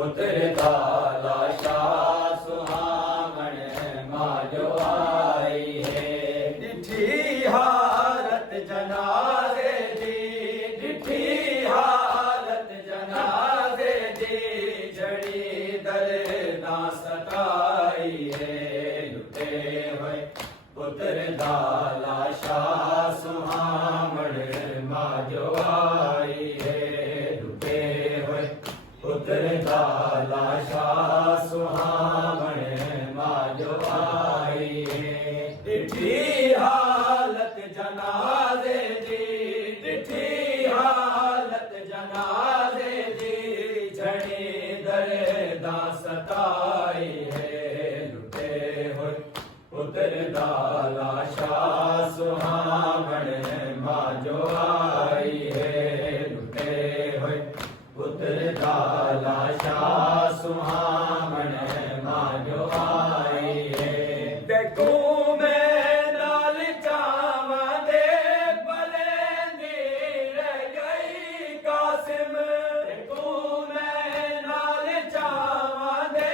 ਪੁੱਤਰ ਦਾ ਲਾਸ਼ਾ ਸੁਹਾਵਣ ਮਾਂ ਜੋ ਆਈ ਹੈ। ਡਿਠੀ ਹਾਲਤ ਜਨਾਜ਼ੇ ਦੀ, ਡਿਠੀ ਹਾਲਤ ਜਨਾਜ਼ੇ ਦੀ, ਜੜੀ ਦਰਦਾਂ ਸਤਾਈ ਹੈ। ਲੁੱਟੇ ਹੋਏ ਪੁੱਤਰ ਦਾ ਲਾਸ਼ਾ ਸੁਹਾਵਣ ਮਾਂ ਜੋ ਆਈ ਹੈ। ਲੁੱਟੇ ਹੋਏ ਪੁੱਤਰ ਦਾ ਲਾਸ਼ਾ ਸੁਹਾਵਣ ਮਾਂ ਜੋ ਆਈ ਹੈ। ਡਿਠੀ ਹਾਲਤ ਜਨਾਜ਼ੇ ਦੀ, ਡਿਠੀ ਹਾਲਤ ਜਨਾਜ਼ੇ ਦੀ, ਜਣੀ ਦਰਦਾਂ ਸਤਾਈ ਹੈ। ਲੁੱਟੇ ਹੋਏ ਪੁੱਤਰ ਦਾ ਲਾਸ਼ਾ ਸੁਹਾਵਣ ਮਾਂ ਜੋ ਆਈ ਹੈ। ਲੁੱਟੇ ਹੋਏ ਪੁੱਤਰ ਦਾ ਲਾਸ਼ਾ ਸੁਹਾਵਣ ਮਾਂ ਜੋ ਆਈ ਹੈ। ਦੇਖੋ ਮੈਂ ਨਾਲ ਚਾਵਾਂ ਦੇ ਬਲੇਂਦੀ ਰਹਿ ਗਈ ਕਾਸਿਮ, ਦੇਖੋ ਮੈਂ ਨਾਲ ਚਾਵਾਂ ਦੇ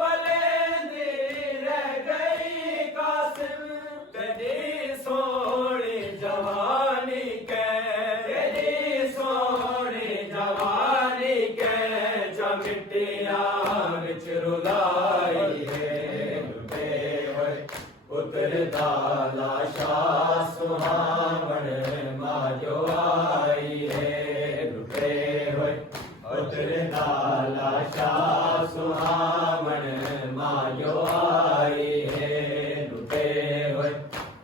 ਬਲੇਂਦੀ ਰਹਿ ਗਈ ਕਾਸਿਮ। ਤੇਰੀ ਸੋਹਣੀ ਜਵਾਨੀ ਕੈ, ਤੇਰੀ ਸੋਹਣੀ ਜਵਾਨੀ ਕੈ, ਜਾ ਮਿੱਟੀਆਂ ਵਿੱਚ ਰੁਲਾਈ ਹੈ। ਲੁੱਟੇ ਹੋਏ ਪੁੱਤਰ ਦਾ ਲਾਸ਼ਾ ਸੁਹਾਵਣ ਮਾਂ ਜੋ ਆਈ ਹੈ। ਲੁੱਟੇ ਹੋਏ ਪੁੱਤਰ ਦਾ ਲਾਸ਼ਾ ਸੁਹਾਵਣ ਮਾਂ ਜੋ ਆਈ ਹੈ। ਲੁੱਟੇ ਹੋਏ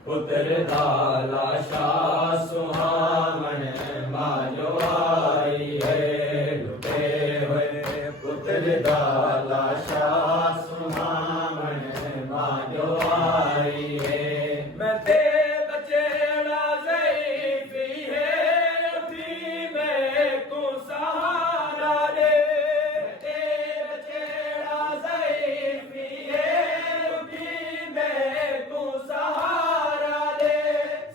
ਪੁੱਤਰ ਦਾ ਲਾਸ਼ਾ ਸੁਹਾਵਣ ਮਾਂ ਜੋ ਆਈ ਹੈ। ਲੁੱਟੇ ਹੋਏ ਪੁੱਤਰ ਦਾ ਲਾਸ਼ਾ ਸੁਹਾਵਣ ਮਾਂ ਜੋ ਆਈ ਹੈ। ਮੈਂ ਤੇ ਬਚੇੜਾ ਜ਼ਈਫੀ ਹੈ, ਉਠੀ ਮੈਂ ਕੋ ਸਹਾਰਾ ਦੇ। ਮੈਂ ਤੇ ਬਚੇੜਾ ਜ਼ਈਫੀ ਹੈ, ਉਠੀ ਮੈਂ ਕੋ ਸਹਾਰਾ ਦੇ।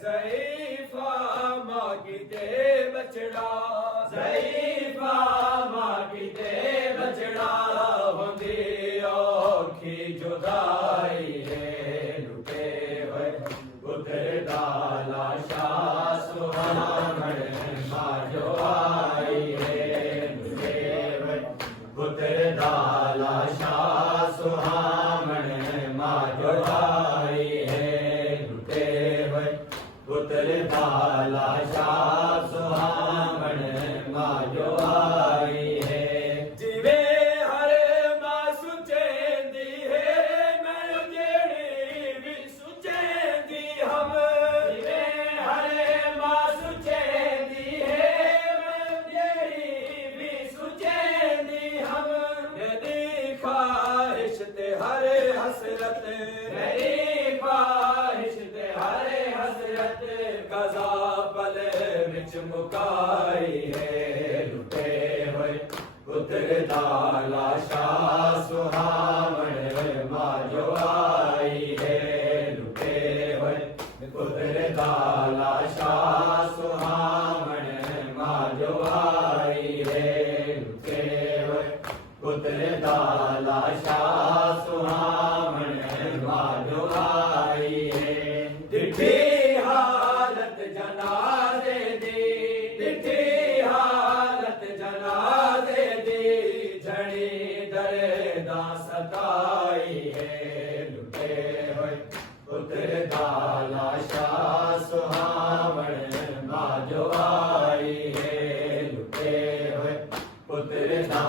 ਜ਼ਈਫਾ ਮਾਂ ਕਿਤੇ ਬਚੜਾ, ਜ਼ਈਫਾ ਮਾਂ ਕਿਤੇ ਬਚੜਾ, ਹੁੰਦੀ ਔਖੀ ਜੁਦਾਈ ਹੈ। ਲੁੱਟੇ ਹੋਏ ਪੁੱਤਰ ਦਾ ਲਾਸ਼ਾ ਸੁਹਾਵਣ ਮਾਂ ਜੋ ਆਈ ਹੈ। ਲੁੱਟੇ ਹੋਏ ਪੁੱਤਰ ਦਾ ਲਾਸ਼ਾ ਸੁਹਾਵਣ ਮਾਂ ਜੋ ਆਈ ਹੈ। ਲੁੱਟੇ ਹੋਏ ਪੁੱਤਰ ਦਾ ਲਾਸ਼ਾ ਸੁਹਾਵਣ ਮਾਂ ਜੋ ਆਈ ਹੈ। ਜਿਵੇਂ ਹਰ ਮਾਂ ਸੁਚੇਂਦੀ ਹੈ, ਮੈਂ ਜਿਹੜੀ ਵੀ ਸੁਚੇਂਦੀ ਹਮ। ਜਿਵੇਂ ਹਰ ਮਾਂ ਸੁਚੇਂਦੀ ਹੈ, ਮੈਂ ਜਿਹੜੀ ਵੀ ਸੁਚੇਂਦੀ ਹਮ। ਮੇਰੀ ਖਾਹਿਸ਼ ਤੇ ਹਰ ਹਸਰਤ, ਮੇਰੀ ਖਾਹਿਸ਼ ਤੇ ਹਰ ਹਸਰਤ, ਕਜ਼ਾ ਪਲ ਵਿੱਚ ਮੁਕਾਈ ਹੈ। ਲੁੱਟੇ ਹੋਏ ਪੁੱਤਰ ਦਾ ਲਾਸ਼ਾ ਸੁਹਾਵਣ ਮਾਂ ਜੋ ਆਈ ਹੈ। ਲੁੱਟੇ ਹੋਏ ਪੁੱਤਰ ਦਾ ਲਾਸ਼ਾ ਸੁਹਾਵਣ ਮਾਂ ਜੋ ਆਈ ਹੈ। ਲੁੱਟੇ ਹੋਏ ਪੁੱਤਰ ਦਾ ਲਾਸ਼ਾ ਸੁਹਾਵਣ ਮਾਂ ਜੋ ਆਈ ਹੈ। ਡਿਠੀ ਹਾਲਤ ਜਨਾਜ਼ੇ ਦੀ, ਡਿਠੀ ਹਾਲਤ ਜਨਾਜ਼ੇ ਦੀ, ਜਣੀ ਦਰਦਾਂ ਸਤਾਈ ਹੈ। ਲੁੱਟੇ ਹੋਏ ਪੁੱਤਰ ਦਾ ਲਾਸ਼ਾ ਸੁਹਾਵਣ ਮਾਂ ਜੋ ਆਈ ਹੈ। ਲੁੱਟੇ ਹੋਏ ਪੁੱਤਰ ਦਾ